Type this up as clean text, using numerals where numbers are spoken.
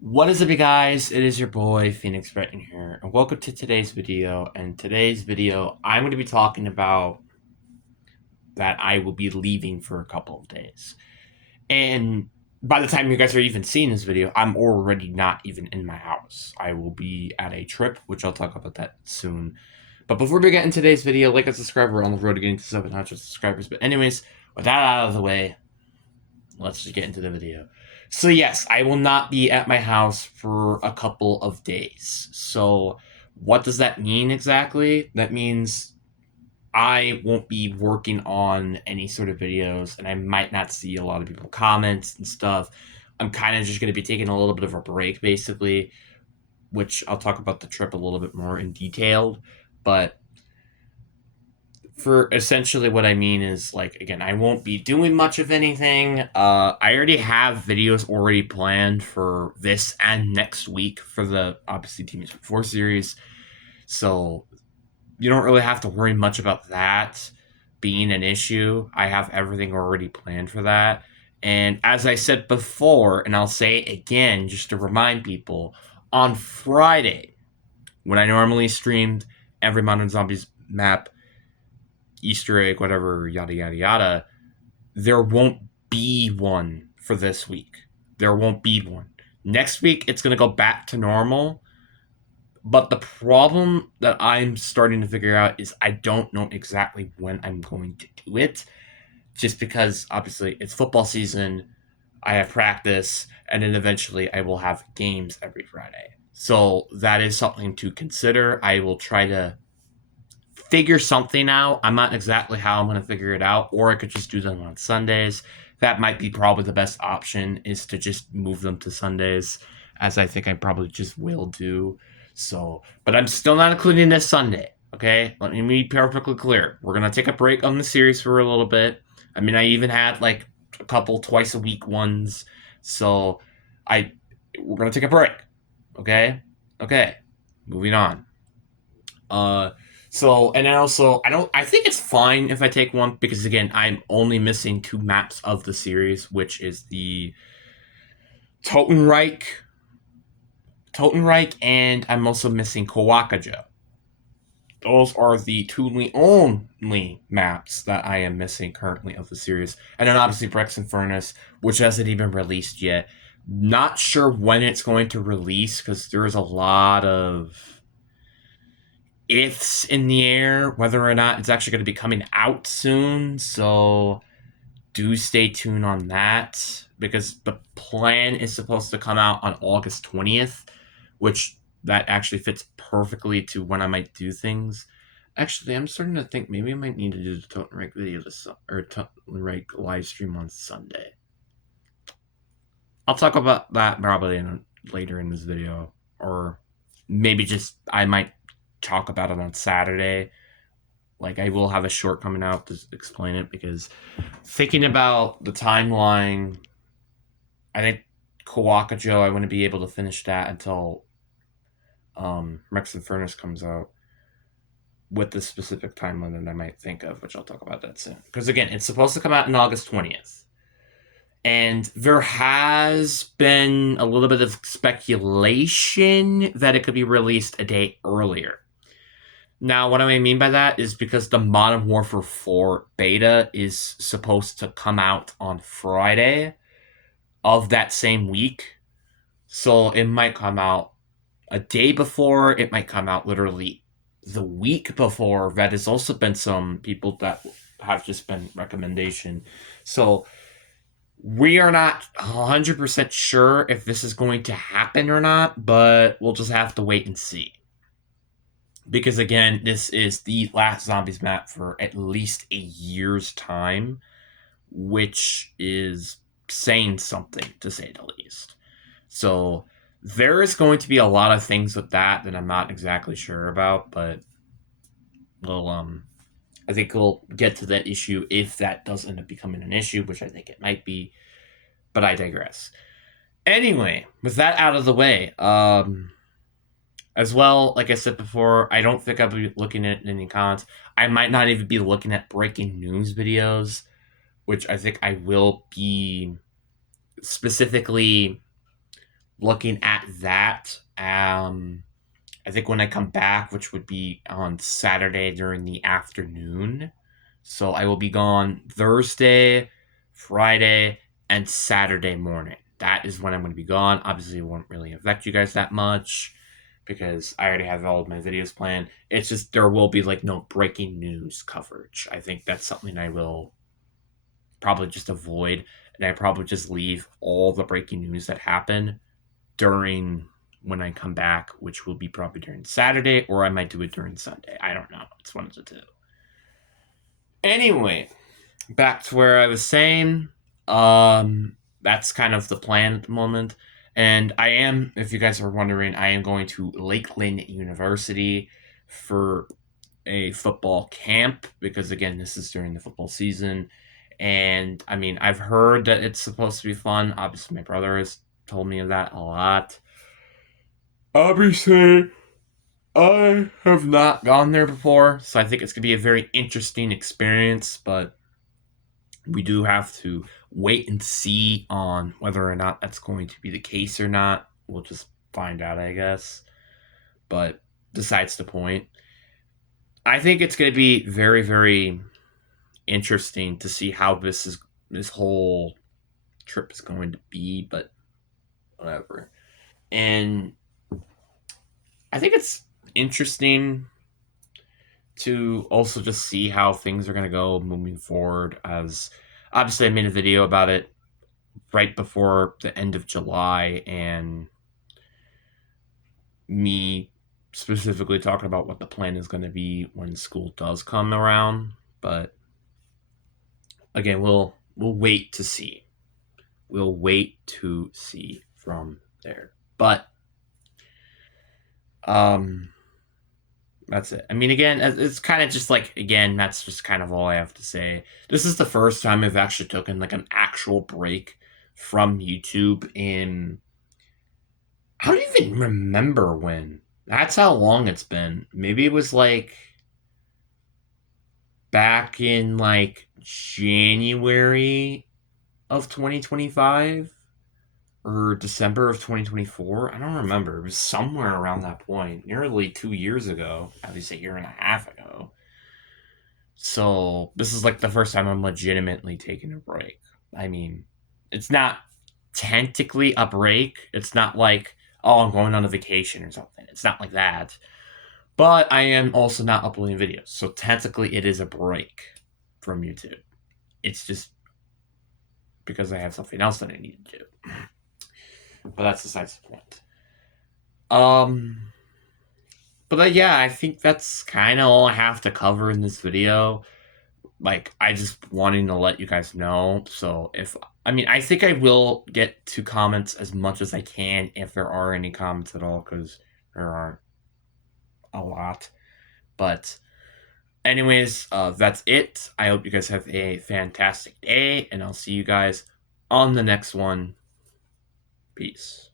What is up, you guys? It is your boy Phoenix Breton here, and welcome to today's video. And today's video, I'm going to be talking about that I will be leaving for a couple of days. And by the time you guys are even seeing this video, I'm already not even in my house. I will be at a trip, which I'll talk about that soon. But before we get into today's video, like and subscribe. We're on the road to getting to 700 subscribers. But anyways, with that out of the way, let's just get into the video. So yes, I will not be at my house for a couple of days. So what does that mean exactly? That means I won't be working on any sort of videos, and I might not see a lot of people comments and stuff. I'm kind of just going to be taking a little bit of a break, basically, which I'll talk about the trip a little bit more in detail. But for essentially what I mean is, like, again, I won't be doing much of anything. I already have videos already planned for this and next week for the obviously Team 4 series. So you don't really have to worry much about that being an issue. I have everything already planned for that. And as I said before, and I'll say it again just to remind people, on Friday, when I normally streamed every Modern Zombies map, Easter egg, whatever, yada, yada, yada, there won't be one for this week. There won't be one. Next week, it's going to go back to normal. But the problem that I'm starting to figure out is I don't know exactly when I'm going to do it. Just because, obviously, it's football season, I have practice, and then eventually I will have games every Friday. So that is something to consider. I will try to figure something out. I'm not exactly how I'm going to figure it out, or I could just do them on Sundays. That might be probably the best option, is to just move them to Sundays, as I think I probably just will do. So, but I'm still not including this Sunday. Okay, let me be perfectly clear. We're gonna take a break on the series for a little bit. I mean, I even had like a couple twice a week ones. So, I we're gonna take a break. Okay, okay. Moving on. Uh, so and then also I think it's fine if I take one because again I'm only missing two maps of the series, which is the Totenreich, Totenreich, and I'm also missing Kawakajo. Those are the two only maps that I am missing currently of the series, and then obviously Brexen Furnace, which hasn't even released yet. Not sure when it's going to release because there is a lot of ifs in the air whether or not it's actually going to be coming out soon. So do stay tuned on that because the plan is supposed to come out on August 20th, which that actually fits perfectly to when I might do things. Actually, I'm starting to think maybe I might need to do the Totenreich video or Totenreich live stream on Sunday. I'll talk about that probably later in this video, or maybe just I might talk about it on Saturday. Like I will have a short coming out to explain it because thinking about the timeline, I think Kawakajo, I wouldn't be able to finish that until Brexen Furnace comes out with the specific timeline that I might think of, which I'll talk about that soon. Because again, it's supposed to come out on August 20th. And there has been a little bit of speculation that it could be released a day earlier. Now, what I mean by that is because the Modern Warfare 4 beta is supposed to come out on Friday of that same week. So it might come out a day before, it might come out literally the week before. That has also been some people that have just been recommendation. So we are not 100% sure if this is going to happen or not, but we'll just have to wait and see. Because again, this is the last Zombies map for at least a year's time, which is saying something to say the least. So there is going to be a lot of things with that I'm not exactly sure about, but we'll I think we'll get to that issue if that does end up becoming an issue, which I think it might be, but I digress. Anyway, with that out of the way, as well, like I said before, I don't think I'll be looking at any comments. I might not even be looking at breaking news videos, which I think I will be specifically looking at that, I think when I come back, which would be on Saturday during the afternoon. So I will be gone Thursday, Friday, and Saturday morning. That is when I'm going to be gone. Obviously, it won't really affect you guys that much because I already have all of my videos planned. It's just there will be like no breaking news coverage. I think that's something I will probably just avoid, and I probably just leave all the breaking news that happen during when I come back, which will be probably during Saturday, or I might do it during Sunday. I don't know. It's one of the two. Anyway, back to where I was saying. That's kind of the plan at the moment. And I am, if you guys are wondering, I am going to Lakeland University for a football camp because, again, this is during the football season. And I mean, I've heard that it's supposed to be fun. Obviously, my brother has told me of that a lot. Obviously, I have not gone there before, so I think it's going to be a very interesting experience, but we do have to wait and see on whether or not that's going to be the case or not. We'll just find out, I guess. But besides the point, I think it's going to be very, very interesting to see how this whole trip is going to be. But whatever. And I think it's interesting to also just see how things are going to go moving forward. As obviously, I made a video about it right before the end of July, and me specifically talking about what the plan is going to be when school does come around. But again, we'll wait to see. We'll wait to see from there. But that's it. I mean, again, it's kind of just like, again, that's just kind of all I have to say. This is the first time I've actually taken like an actual break from YouTube in, I don't even remember when. That's how long it's been. Maybe it was like back in like January of 2025 or December of 2024. I don't remember. It was somewhere around that point, nearly 2 years ago, at least a year and a half ago. So this is like the first time I'm legitimately taking a break. I mean, it's not technically a break. It's not like, oh, I'm going on a vacation or something. It's not like that. But I am also not uploading videos. So technically it is a break from YouTube. It's just because I have something else that I need to do. But that's besides the point. But yeah, I think that's kind of all I have to cover in this video. Like, I just wanting to let you guys know. So I think I will get to comments as much as I can if there are any comments at all, because there aren't a lot. But anyways, that's it. I hope you guys have a fantastic day, and I'll see you guys on the next one. Peace.